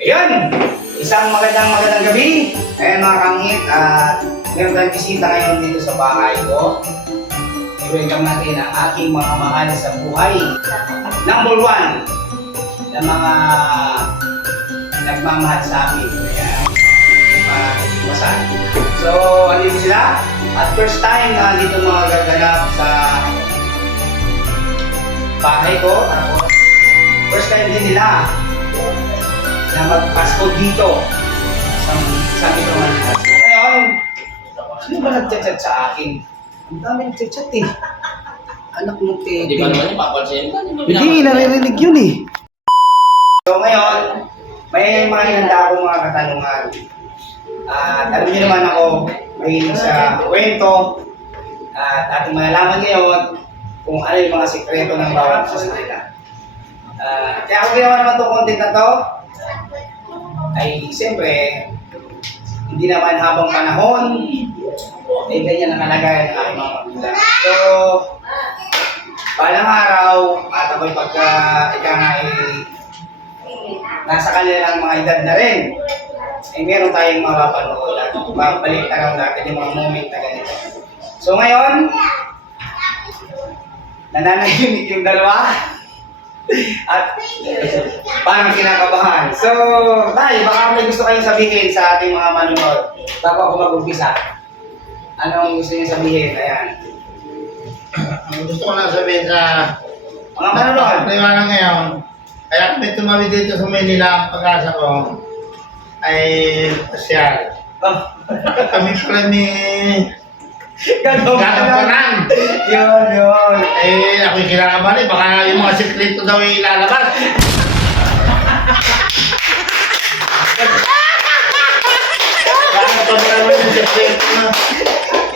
Ayun! Isang magandang gabi. Ayan mga kangit, at meron tayong bisita ngayon dito sa bahay ko. I-welcome natin ang aking mga mahal sa buhay. Number 1 na mga nagmamahal sa akin. Ayan. Masan. So, andito sila. At first time na dito mga gaganap sa bahay ko. First time din nila na mag-Pasko dito sa Metro Manila. So ngayon, sino ba nag-chat sa akin? Ang dami nag-chat eh. Anak mo, Tete. Hindi ba naman yung papansin? Hindi, naririnig yun eh. So ngayon, may mga hinanda akong mga katanungan. At alam niyo naman ako, mahilig sa kwento. At ating malalaman ngayon kung ano yung mga sikreto ng bawat isa sa kanila. Kaya ako ginawa naman itong content na to, ay siyempre, hindi naman habang panahon, ay ganyan ang kalagayan ng aking mga magulang. So, balang araw, at ako'y pagka ika nga ay nasa kanilang mga edad na rin, ay meron tayong mapapanood at babalik tanaw natin yung mga moment na ganito. So ngayon, nananahimik yung dalawa. At parang kinakabahan. So, Tay, baka may gusto kayong sabihin sa ating mga manonood bago ako mag-umpisa. Anong gusto niyo sabihin? Ayan. Ang gusto ko lang sabihin sa Mga manonood. Liwanag ngayon, kaya kami tumawid dito sa Manila, ang pag-asa ko ay pasyal. Oh. Kami pala ni Gagampanan. Yun. eh, ako'y kinakabahan baka yung mga sikreto daw ay ilalabas. Gagampanan naman yung sikreto na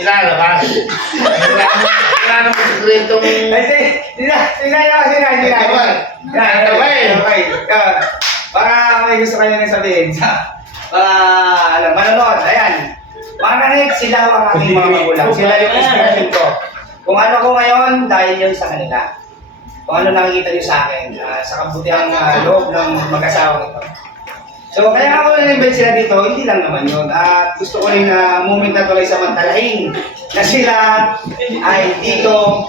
ilalabas. Wala naman sikretong... Ay, sina. Para may gusto kayo nang sabihin sa manonood. Ayan. Mga kanik, sila ang aking mga magulang. Sila yung inspiration ko. Kung ano ko ngayon, dahil yun sa kanila. Kung ano nakikita nyo sa akin, sa kabutihang loob ng mag-asawang ito. So, kaya ako na-invite sila dito, hindi lang naman yun. At gusto ko rin na moment na tuloy samantalahin na sila ay dito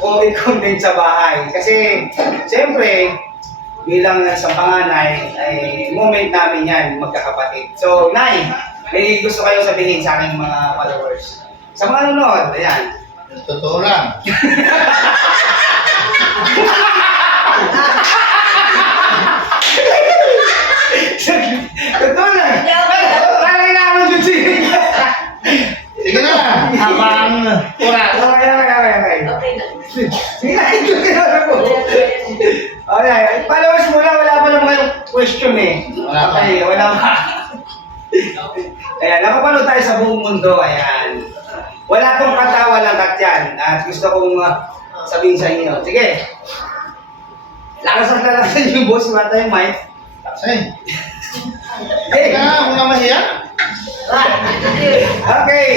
o i-content sa bahay. Kasi, siyempre, bilang isang panganay, ay moment namin yan, magkakapatid. So, Nay, may gusto kayong sabihin sa aking mga followers. Sa mga nanonood, ayan. Totoo lang. Totoo na! Parang inaamon yung sinig. Sige na, habang oras. Okay. Sige na, ito kinala ko. Okay, followers muna, wala pa naman kayong question eh. Wala pa. Okay, wala pa. Ayan, napapanood tayo sa buong mundo, ayan. Wala tong katawa lang yan. At gusto kong sabihin sa inyo. Sige. Lakas yung boss, wala tayong mic. Say, Hey! kaya ako nga mahiya. Okay.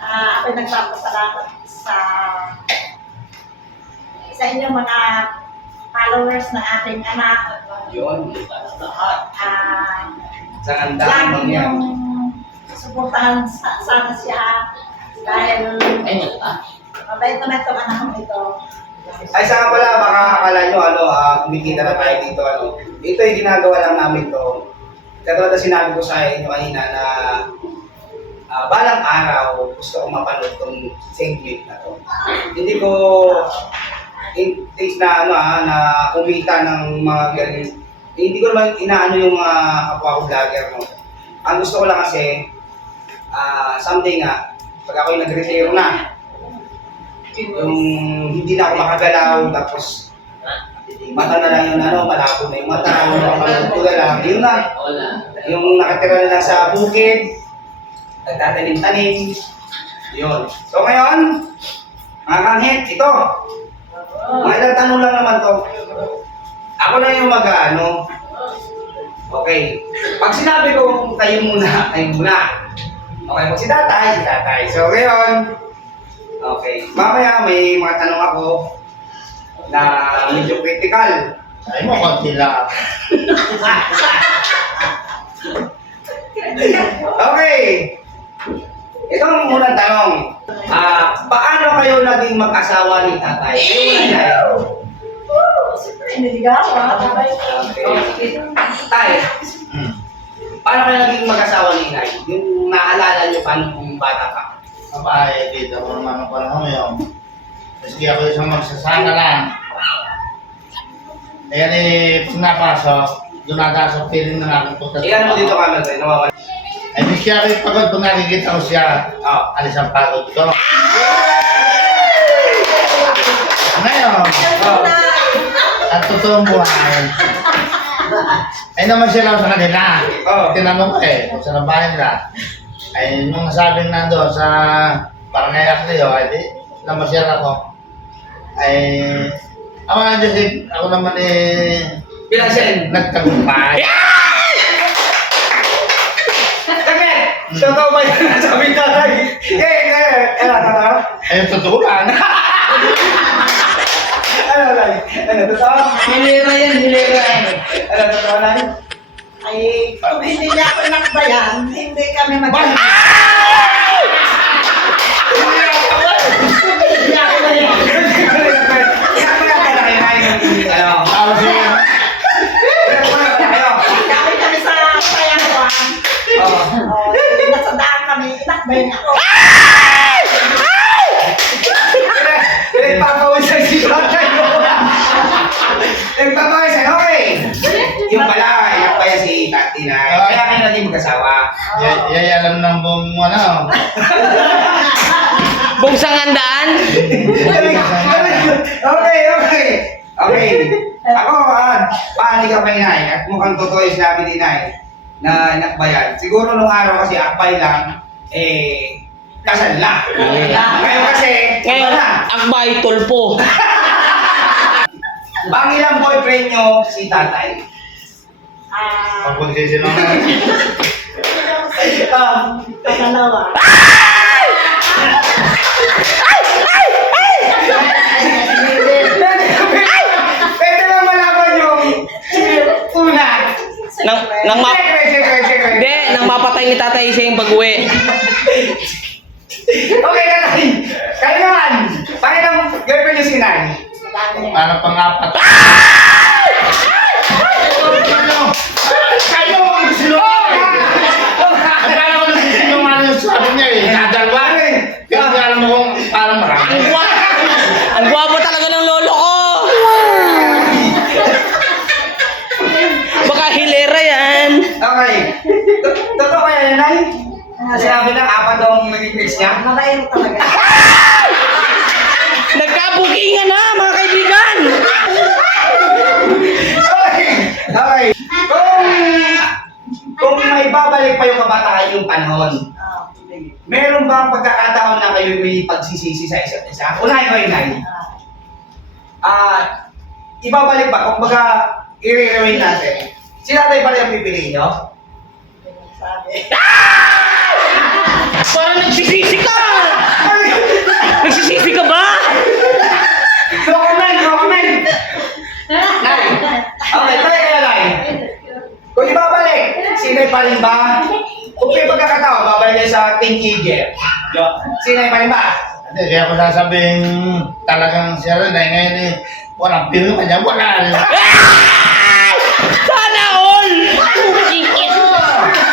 Ako'y nagpapasalamat sa inyong mga followers na aking anak. Yun. Sa ganda Lagi ang yan. niyong suportahan sana siya dahil Ay, nalata. mabait naman itong anak ko ito. Ay, saka pala, baka akala nyo, kumikita na tayo dito, Ito yung ginagawa lang namin to. Katulad na sinabi ko sa inyo kanina na balang araw, gusto kong mapanood tong segment na to. Hindi ko in-taste na, na kumita ng mga ganyan. Hindi ko naman inaano yung kapwa ko vlogger, no. Ang gusto ko lang kasi, someday nga, pag ako'y nag-retiro na, yung hindi na ako makagalaw, tapos mata na lang yung malabo na yung mata, yung mapanood ko na lang, yun na. Wala. Yung nakatira na lang sa bukid, nagtatanim-tanim, yun. So ngayon, mga kanghit, ito, mga ilang tanong lang naman to. Ako na yung okay. Pag sinabi ko, kayo muna. Okay, pag si tatay. So ngayon, okay. Mamaya may mga tanong ako na medyo critical. Sabi mo, konti lang. Okay. Ito ang unang tanong. Paano kayo naging mag-asawa ni tatay? Kayo muna, Inay. Siyempre, niligawan. Tay, Hmm. paano kayo naging mag-asawa ni Inay? Yung naalala niyo paano kung bata pa? Babae, dito ko naman ang panahon yun. Maski ako isang magsasaka lang. Ayan eh, pag napasok, dumadasok feeling na namin punta. Iyan mo dito camera tayo, nawawala. Ay, di siya ako pagod, kung nakikita ko siya, alis ang pagod ko. Ngayon, ang totoong buhay, ay naman siya lang sa kanila. Tinanong ko kung saan ang bahay nila. Ay, nung nasabing nando sa Barangay Acleo, ay di, namasyal ako. Ay, ako nga Joseph, ako naman Pinansin. nagtagumpay. Sakit! Totoo ba yun? Sabi tatay. Ano? Ay, totoo lang. Ano, totoo? Hilera yan, hilera. Ano, totoo na? Ay, kung hindi niya ako nakbayan, hindi kami mag- Bakit? Hindi ako bayan. Tapos yun, Kami kami sa payanguan. Nasa daan kami, inakbayan ako. Pinagpapawisan si tatay mo. Nagpapawisan, okay. Yung pala, yung pa si Tati na. Kaya kayo naging mag-asawa. yayalam ng buong ano. Buong sangandaan? Okay. Ako, paano ka pa inay? At mukhang totoo yung sinabi ni Inay na nakbayan. Siguro nung araw kasi akbay lang, kasal na. Ngayon kasi, Ngayon, iba na. akbay, tulpo. Pangilang boyfriend nyo si tatay? Pag magsisinungan. Pangalawa. Pwede lang malaman yung una. Nang Secret. Hindi, nang mapatay ni tatay siya yung pag-uwi. Okay, nanay. Kayo naman. Pangilang girlfriend nyo si Inay? Para pang-apat. Kayo ang sinungan! Akala ko nagsisinungan yung sabi niya eh. Nadalwa. Kaya hindi alam mo kung parang marami. Ang gwapo talaga ng lolo ko. Baka hilera yan. Okay. Totoo kaya yan, Nay? Sinabi ng apat ang naging ex niya? Mabait talaga. Nagkabukingan na, mga kaibigan. Okay. Kung may babalik pa yung kabataan yung panahon, meron ba ang pagkakataon na kayo may pagsisisi sa isa't isa? Unahin ko yun, Nay. Ibabalik ba? Kung baga, i-rewind natin. Si tatay pa rin ang pipiliin nyo? Sabi. Parang nagsisisi ka. Nagsisisi ka ba? No comment! Nay! Okay, tayo kaya, Nay. Kung ibabalik, sinay pa rin ba? Kung may pagkakataon, babalik kayo sa Team Eagle. Sinay pa rin ba? Hindi, kaya ko sasabihin talagang siya rin ay ngayon eh. Walang pino kanya, wala rin. Sana all!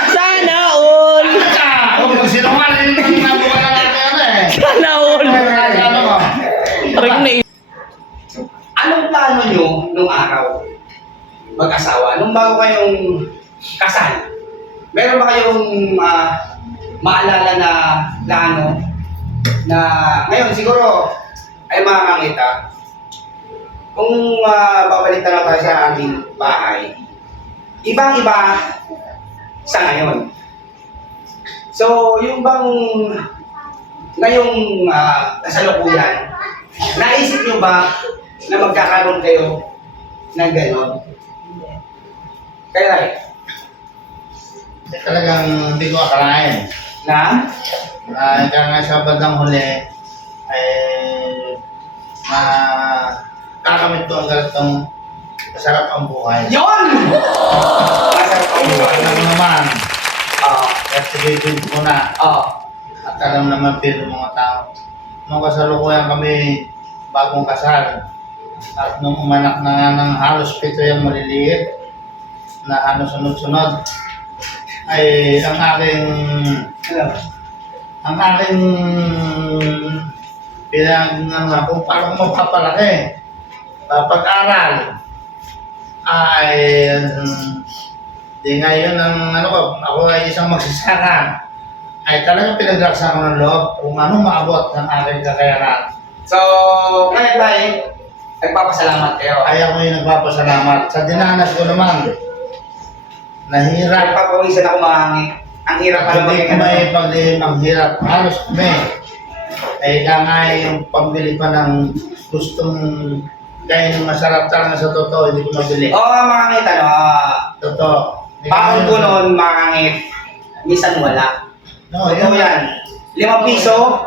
Sana all! Kung magsinungaling ng nabukan na natin ano eh. Sana all! Ano ko? Parang na Anong plano nyo nung araw? Mag-asawa? Nung bago kayong kasal? Meron ba kayong maalala na plano na ngayon siguro ay makakita kung babalik na tayo sa aming bahay, ibang-iba sa ngayon. So, yung bang ngayong kasalukuyan, naisip nyo ba na magkakaroon kayo ng gano'n? Kaya Talagang hindi ko akalain. na Kaya nga sa bandang huli, ay kakamit ko ang ganitong masarap ang buhay. Yun! Masarap ang buhay. Alam naman, Oo. activated ko na. Oo. At alam naman pero mga tao. Nung kasalukuyan kami bagong kasal. At nung umanak na nga ng halos 7 yung maliliit na halos sunod-sunod ay ang aking kung paano ko mapapalaki pag-aral ay di ngayon ako ay isang magsasaka ay talagang pinagdaksan ko ng loob kung ano maabot ng aking kakayanan. So, ngayon tayo, nagpapasalamat kayo. Ay ako yung nagpapasalamat sa dinanas ko naman. Nahirap. Nagpapawisan ako mahangin. Ang hirap pala Hindi ko maging may paglihim ang hirap. Halos kami. Ay kangay yung pambili pa ng gustong kain ng masarap talaga sa totoo. Hindi ko mabili. Oo nga makangit, Totoo. Bakit ko noon makangit, minsan wala. No, Totoo yan. 5 piso,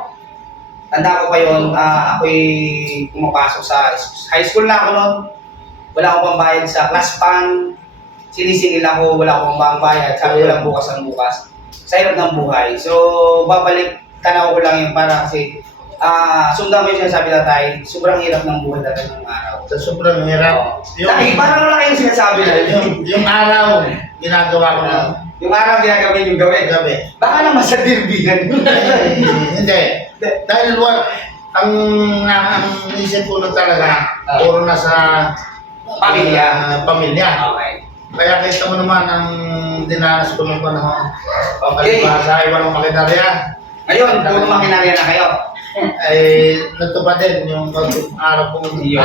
tanda ko pa yun, ako'y pumapasok sa high school na ako noon. Wala akong pambayad sa class fund, sinisingil ako, wala akong pambayad, sabi ko lang bukas ang bukas. Sa hirap ng buhay. So, babalik tanaw ko lang yun para kasi sundan ko yung sinasabi na tayo, sobrang hirap ng buhay talaga ng araw. Sa sobrang hirap. Dahil parang wala kayong sinasabi na yun. Yung araw, ginagawa ko na Yung araw ginagawin yung gawin. gabi. Baka naman sa dirbihan. Hindi. Dahil ang isip ko na talaga, puro na sa Pamilya. pamilya. Okay. Kaya kita mo naman ang dinanas ko ng panahon. Okay. Sa iwan ng makinarya, Ngayon, puro makinarya na kayo. ay nagtupad din yung araw kong Yun.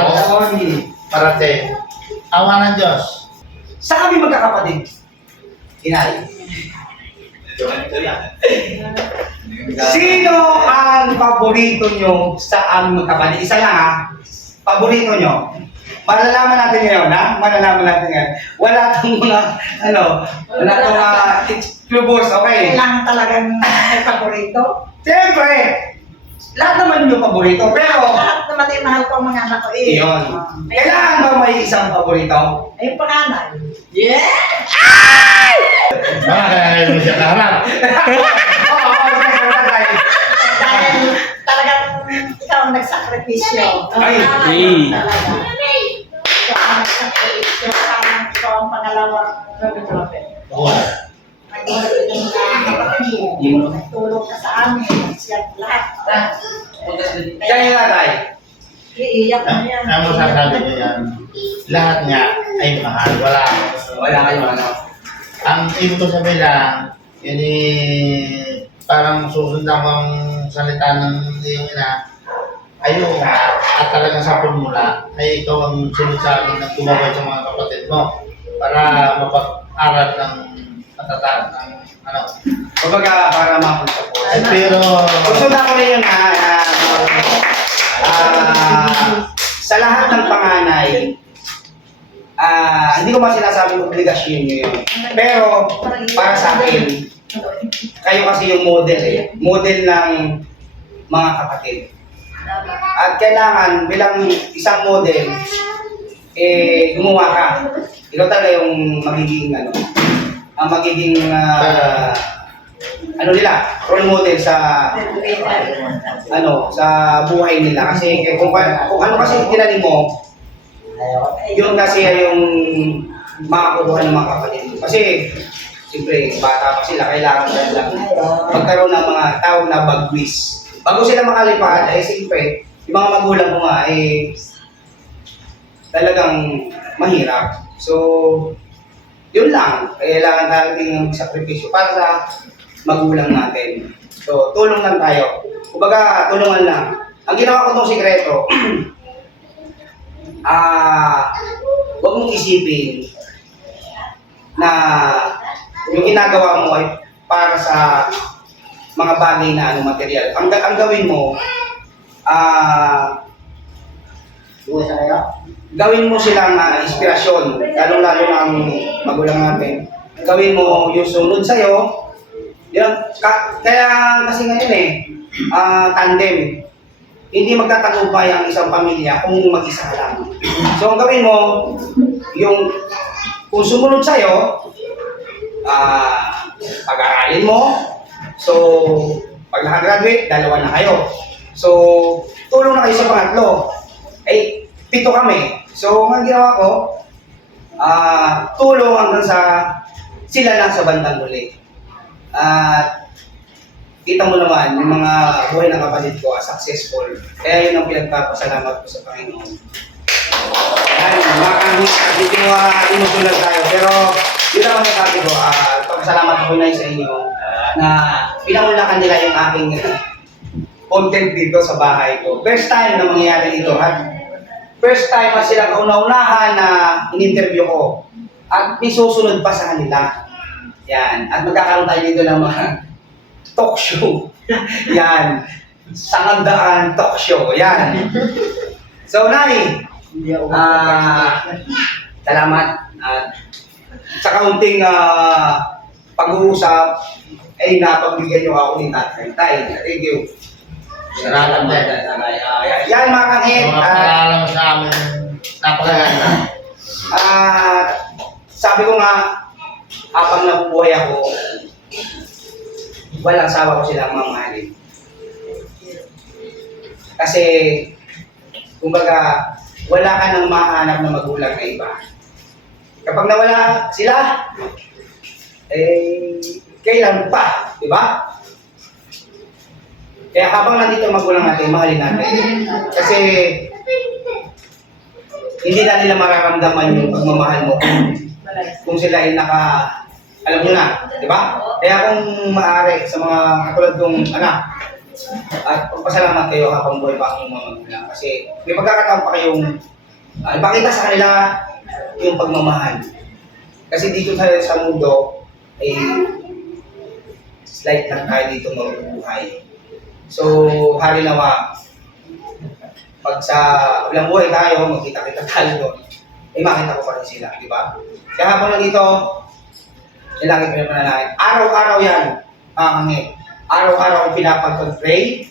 parating. Awa ng Diyos. Sa kami magkakapatid? Inay. Sino ang paborito nyo sa aming magkapatid? Isa lang ha. Paborito nyo. Malalaman natin ngayon ha. Malalaman natin ngayon. Wala itong mga, wala itong clubos, okay? Kailangan talagang may paborito. Siyempre, lahat naman yung paborito, pero Lahat naman ay mahal ko ang mga anak ko eh. yun. Kailangan ba may isang paborito? Ay, yung panganay. Kaya mo siya kaharap. Oo, tayo. Dahil talagang ikaw ang nagsakripisyo. Ay, Talaga. Ikaw ang nagsakripisyo. Parang ikaw ang pangalawang Robin. Nagtulog din sa kapatid mo. Nagtulog ka sa amin. Siya lahat. Kaya nga tayo. Iiyak mo yan. Ang masasabi ko yan, lahat nga ay mahal. Wala kayo Ang ibig ko sabihin lang, yun parang susundan ko ang salita ng iyong ina, ayaw at talagang sa formula ay ikaw ang sunod sa akin na tumabay sa mga kapatid mo para mapag-aral ng matatag ng Kumbaga, para mapulsa po. Pero Gusto na ko rin yun sa lahat ng panganay, hindi ko man sinasabing obligasyon nyo yun. Pero, para sa akin, kayo kasi yung model eh. Model ng mga kapatid. At kailangan bilang isang model, gumawa ka. Ikaw talaga yung magiging role model sa sa buhay nila. Kasi kung ano kasi tinanim mo, yun kasi yung makakuha ng mga kapatid mo. Kasi siyempre, bata pa sila, kailangan lang magkaroon ng mga tawag na bagwis. Bago sila makalipad, siyempre, yung mga magulang ko nga, talagang mahirap. So, yun lang. Kailangan natin magsakripisyo para sa magulang natin. So, tulong lang tayo. Kumbaga, tulungan lang. Ang ginawa ko itong sikreto, huwag mong isipin na yung ginagawa mo ay para sa mga bagay na material. Ang gawin mo, gawin mo silang inspirasyon, lalo-lalo na ang magulang natin. Gawin mo yung sunod sa'yo. Kaya kasi ngayon tandem. Hindi magtatagumpay ang isang pamilya kung mag-isa lang. So ang gawin mo, yung kung sumunod sa'yo, pag-aralin mo. So, pag nakagraduate, dalawa na kayo. So, tulong na kayo sa pangatlo. Eh, 7 kami. So, ang ginawa ko, tulong hanggang sa sila lang sa bandang huli. Kita mo naman, yung mga buhay ng kapatid ko, successful. Kaya yun ang pinagpapasalamat ko sa Panginoon. Yan, makakahit at hindi mo inusulan tayo. Pero, yun naman ang sabi ko, pagpasalamat ko na sa inyo na pinangulakan nila yung aking content dito sa bahay ko. First time na mangyayari dito. At first time na sila kauna-unahan na in-interview ko. At may susunod pa sa kanila. Yan. At magkakaroon tayo dito ng mga talk show. Yan. Sangandaan talk show. Yan. So, Nay, salamat. At sa kaunting pag-uusap, ay napagbigyan niyo ako ni Tatay. Tay, thank you. Salamat din. Yan mga kangit. Mga pag-aaral mo sa amin, napakaganda. Sabi ko nga, habang nabubuhay ako, walang sawa ko silang mamahalin. Kasi, kumbaga, wala ka nang mahanap na magulang na iba. Kapag nawala sila, kailan pa, di ba? Kaya habang nandito ang magulang natin, mahalin natin. Kasi, hindi na nila mararamdaman yung pagmamahal mo kung sila ay alam nyo na, di ba? Kaya kung maaari sa mga katulad kong anak, at pagpasalamat kayo habang buhay pa ang mga magulang. Kasi may pagkakataon pa kayong ipakita sa kanila yung pagmamahal. Kasi dito tayo sa mundo, slight lang tayo dito mabubuhay. So, hari nawa, pag sa ulang buhay tayo, magkita-kita tayo doon, makita ko pa rin sila, di ba? Kaya habang nandito, kailangan ko yung manalangin. Araw-araw yan, mga kangit. Araw-araw ang pinapag-pray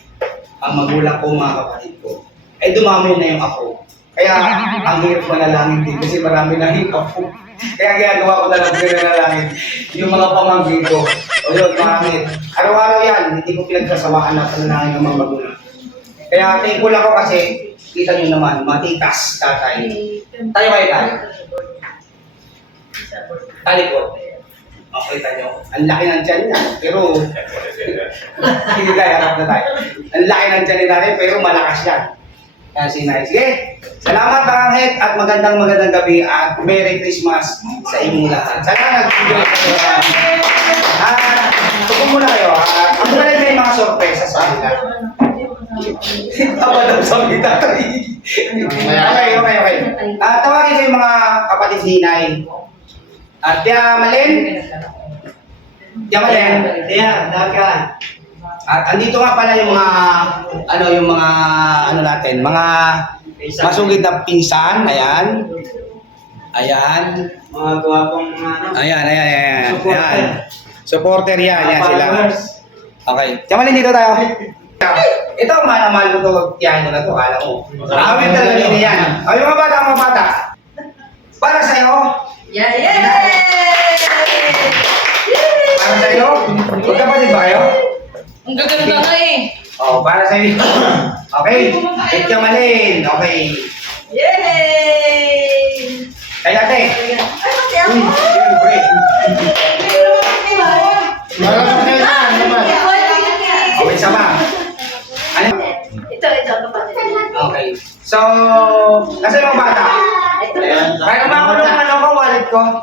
ang magulang ko, mga kapatid ko. Ay dumami na yung ako. Kaya ang hirap manalangin din kasi marami na yung ako. Kaya ginagawa ko na lang pinanalangin yung mga pamangkin ko. O yun, mga kangit. Araw-araw yan, hindi ko pinagsasawaan na panalangin ng mga magulang. Kaya thankful ako kasi kita nyo naman, matikas tatay. Tayo kayo tayo. Talikod. Okay, tayo. Ang laki ng tiyan niya, pero hindi tayo, harap na tayo. Ang laki ng tiyan ni nanay, pero malakas yan. Kaya sinay. Sige, salamat Anghet at magandang gabi at Merry Christmas sa inyong lahat. Sana nag-enjoy kayo. Tukong muna kayo. Ang muna rin may mga sorpresa sa kanila. Tama daw sa mga tatay. Okay. Tawagin ko yung mga kapatid ni Inay. At Malen. Dagan. At andito nga pala yung mga natin, mga masugid na pinsan, ayan. Mga guwapong Ayan. Supporter yan sila. Okay. Malen dito tayo. Ito, mahal ko to, tiyahin na to, kala mo. Awit talaga nila yan. Ay, mga bata. Para sa'yo. Yay! Para sa'yo. Magkapatid ba kayo? Ang gaganda nga eh. Para sa'yo. Okay. Thank you, Malin. Okay. Yay! Kaya ate. Ay, pati ako! Siyempre. Maraming kayo naman. Okay, sama. Ano? Ito, kapatid. Okay. So, kasi mga bata. Ito. Kaya kumakulong ko, wallet ko.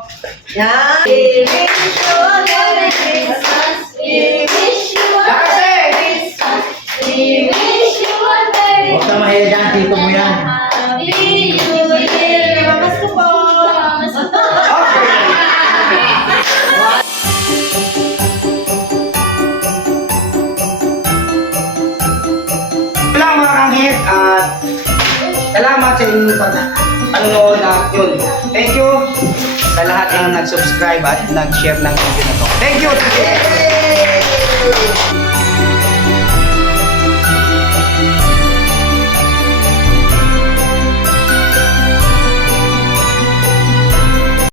Yan! We wish you a Merry Christmas. We wish you a Lakas eh! Christmas. We wish you a Merry Huwag ka mahiya dyan, tito mo yan. Happy New Year! Namaste po! Okay. Wala mga kanghit at salamat sa inyong panonood at yun. Thank you sa lahat ng nag-subscribe at nag-share ng video na to. Thank you!